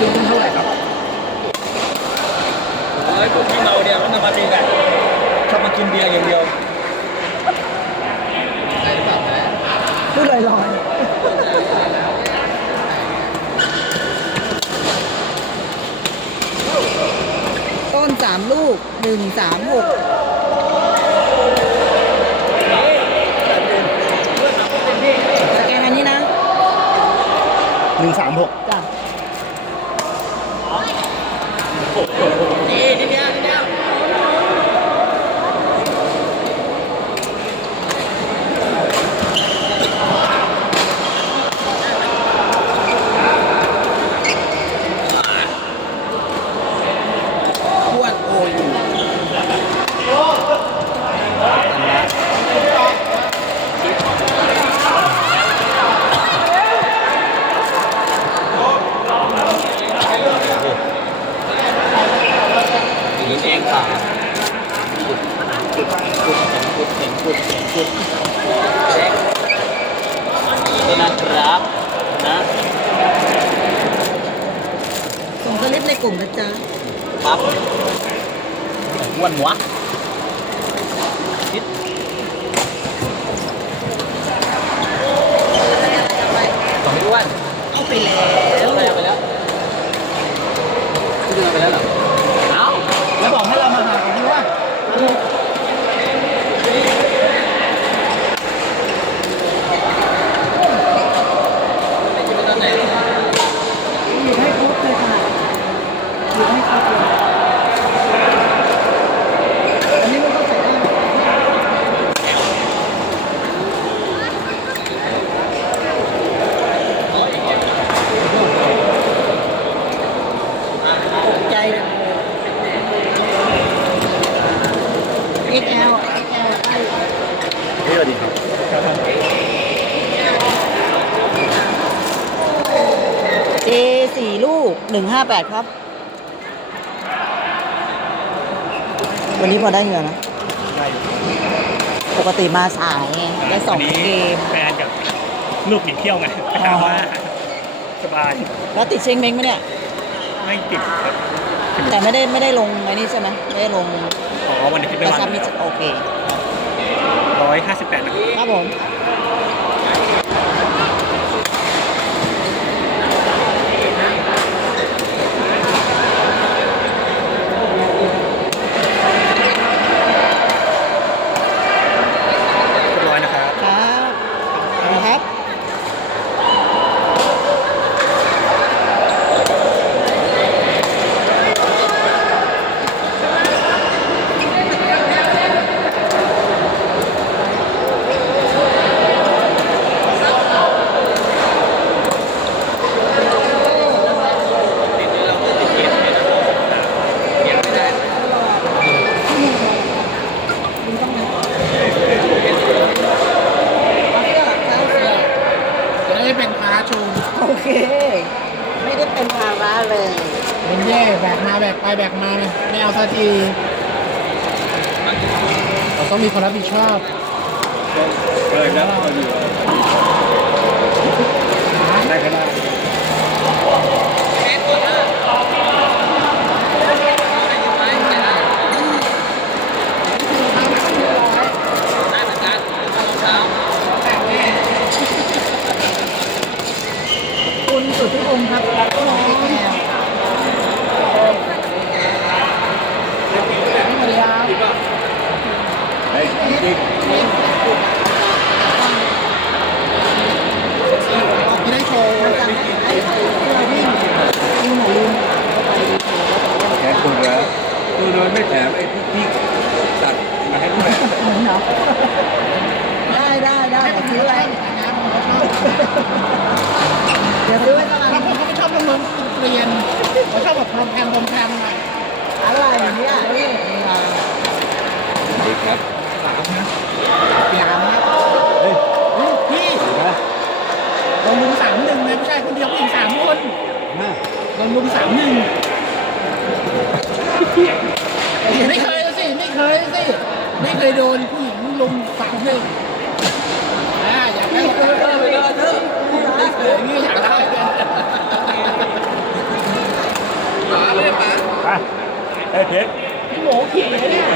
คิวมันเท่าไหร่ครับเฮ้ยพวกที่เมาเนี่ยมันจะมาจริงอะชอบมากินเบียร์อย่างเดียวพูดลอยๆต้นสามลูกหนึ่งสามหกสแกนอันนี้นะหนึ่งสามหกจ้ะ นี่นี่เบียร์นี่เบียร์ ขวดโออยู่ กินเองค่ะกุดกุดกุดเสียงกุดเสียงกุดเสียงกุดนี่นะครับนะ ส่งสลิป ในกลุ่มนะจ๊ะครับอ้วนวะคิดสองไม่อ้วนเอาไปแล้วเอาไปแล้วไปแล้วพี่ดูไปแล้วเหรอเอ้า แล้วบอกให้เรามาหากันที่ว่า ไม่กินไปตอนไหน อยู่ให้ครบเลยค่ะอยู่ให้ครบเลยอันนี้มันก็ใส่ได้ ตกใจเลย XL XL ใช่ นี่ก็ดีครับ เจสี่ลูกหนึ่งห้าแปดครับ วันนี้พอได้เหงื่อนะ ได้อยู่ปกติมาสายไงได้สองเกม แฟนกับลูกหนีเที่ยวไงไปหาว่าสบาย แล้วติดเช็งเม้งไหมเนี่ย ไม่ติดครับแต่ไม่ได้ไม่ได้ลงไอ้นี่ใช่ไหมไม่ได้ลงอ๋อวันนี้กไม่ระวัชับนมิตรโอเค ร้อยห้าสิบแปดนะครับครับผม เรียบร้อยนะครับ ครับเอาละครับ เราก็ติดเกมไม่ได้เกมไม่ได้ จะได้เป็นพาชู โอเค ไม่ ได้เป็นภาระเลยเป็นแย่แบกมาแบกไปแบกมาไม่เอาสักทีเราต้องมีคนรับผิดชอบเออครับได้ก็ได้ ได้เหมือนกันรองเท้า คุณสุดที่องค์ครับน้องแก้ว เฮ้ยจริง ไม่ได้โชว์ มันจะไอ้ที่เราวิ่งยิงหนูลืมเข้าไปดีเทลแล้วแต่ว่า แขนถูกแล้ว คือโดยไม่แถมไอ้ที่พี่ตัดมาให้ด้วยเนาะได้ได้ได้แต่ซื้ออะไรเดี๋ยวซื้อไว้ตลาดบางคนเขาไม่ชอบลงลงเปลี่ยนเขาชอบแบบพรมแพมพรมแพมหน่อยอะไรเนี่ยนี่มาดีครับเปลี่ยนนะเฮ้ยเฮ้ยพี่ดีนะลงลุมสามหนึ่งเลยผู้ชายคนเดียวผู้หญิงสามคนน่าลงลุมสามหนึ่ง ไม่เคยสิไม่เคยสิไม่เคยโดนผู้หญิงลุมสามหนึ่งอ่าอย่ากได้เธอเธอไปเธอเอไม่เคยนี่อยากได้กันมาเลยมาไปเฮ้ยเพชรหมูขี่เนี่ย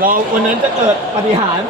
เราวันนั้นจะเกิดปฏิหาร